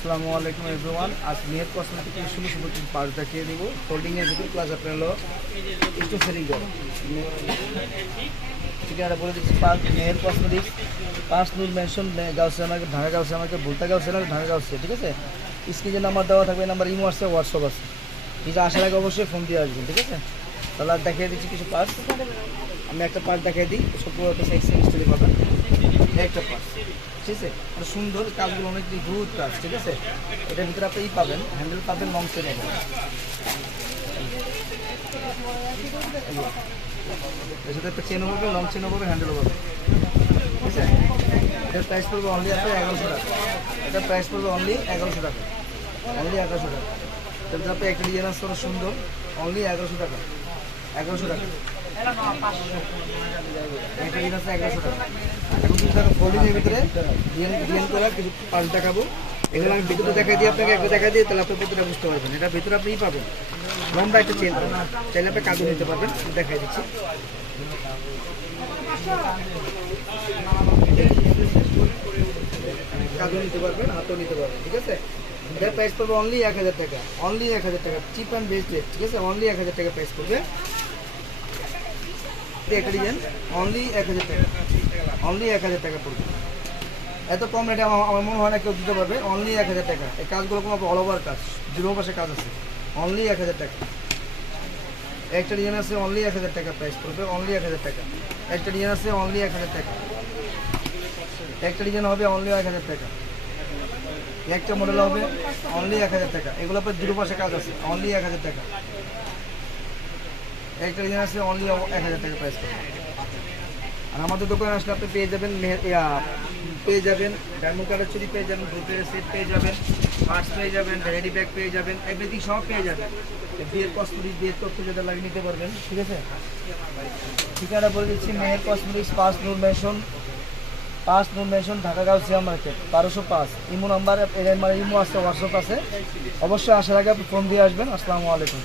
আসসালামু আলাইকুম এভরিওয়ান। আজ মেহের কসমেটিক সুন্দর সুন্দর পার্ট দেখিয়ে দেবো। ফোল্ডিংয়ের ভিতর প্লাস আপনার হলো একটু সেটিং করো। ঠিকানা বলে দিচ্ছি, park Meher cosmetics, 5 Noor mansion, Gausia market, Dhaka Gausia market, Bhulta Gausia market, Dhaka Gausia. ঠিক আছে, স্ক্রিনে নাম্বার দেওয়া থাকবে, নাম্বার ইমো আছে, হোয়াটসঅ্যাপ আছে। ঠিক আছে, আসার আগে অবশ্যই ফোন দিয়ে আসবেন। ঠিক আছে, তাহলে আর দেখিয়ে দিচ্ছি কিছু পার্ট। আমি একটা পার্ট দেখিয়ে দিই, সবগুলো এক্সচেঞ্জ পাবেন। একটা পার্ট ঠিক আছে, সুন্দর কাজগুলো অনেক গুড কাজ। ঠিক আছে, এটার ভিতরে আপনি পাবেন, হ্যান্ডেল পাবেন, লং চেন পাবেন। এর সাথে একটা চেনও পাবেন, লং চেনও পাবেন, হ্যান্ডেলও পাবেন। ঠিক আছে, এটার প্রাইস পড়বে অনলি আছে 1100 টাকা। এটার প্রাইস পড়বে অনলি 1100 টাকা, অনলি 1100 টাকা। তারপরে আপনি একটা ডিজাইন আসছে সুন্দর, অনলি 1100 টাকা, 1100 টাকা। একটা ডিজাইন আছে 1100 টাকা। এখন কিছু টাকা ফোল্ডিংয়ের ভিতরে ডিজাইন করা কিছু পাঁচ দেখাবো। এগুলো আমি ভিতরে দেখাই দিই, আপনাকে একটা দেখাই দিই, তাহলে আপনি ভিতরে বুঝতে পারবেন। এটার ভিতরে আপনি পাবেন লম্বা একটা চেন, চাইলে আপনি কাজও নিতে পারবেন। দেখাই দিচ্ছি, কাজও নিতে পারবেন, হাতও নিতে পারবেন। ঠিক আছে, এটার প্রাইস পড়বে অনলি 1000 টাকা, অনলি 1000 টাকা, চিপ অ্যান্ড বেস্ট রেট। ঠিক আছে, অনলি 1000 টাকা প্রাইস পড়বে। একটা ডিজাইন অনলি 1000 টাকা, অনলি 1000 টাকা পড়বে। এত কম রেটে আমার মনে হয় না কেউ দিতে পারবে। অনলি 1000 টাকা। এই কাজগুলো কোনো অল ওভার কাজ, দুটো পাশে কাজ আছে। অনলি 1000 টাকা। একটা ডিজাইন আছে অনলি 1000 টাকা প্রাইস পড়বে, অনলি 1000 টাকা। একটা ডিজাইন আছে অনলি 1000 টাকা। একটা ডিজাইন হবে অনলি 1000 টাকা। একটা মডেল হবে অনলি 1000 টাকা। এগুলো আপনার দুটো পাশে কাজ আছে, অনলি 1000 টাকা। একটা ডিজাইন আছে অনলি 1000 টাকা প্রাইস পড়বে। আর আমাদের দোকানে আসলে আপনি পেয়ে যাবেন ডায়মন্ড কালার চুরি পেয়ে যাবেন, গ্রুপের সেট পেয়ে যাবেন, পার্টস পেয়ে যাবেন, ভ্যারাইটি ব্যাগ পেয়ে যাবেন, এভরিথিং সব পেয়ে যাবেন। বিয়ের কসমেটিক্স, বিয়ের তথ্য যেটা লাগিয়ে নিতে পারবেন। ঠিক আছে, ঠিকানা বলে দিচ্ছি, Meher cosmetics, 5 Noor mansion, Dhaka Gausia market, 1205। Imo number, imo আছে, হোয়াটসঅ্যাপ আছে। অবশ্যই আসার আগে আপনি ফোন দিয়ে আসবেন। আসসালামু আলাইকুম।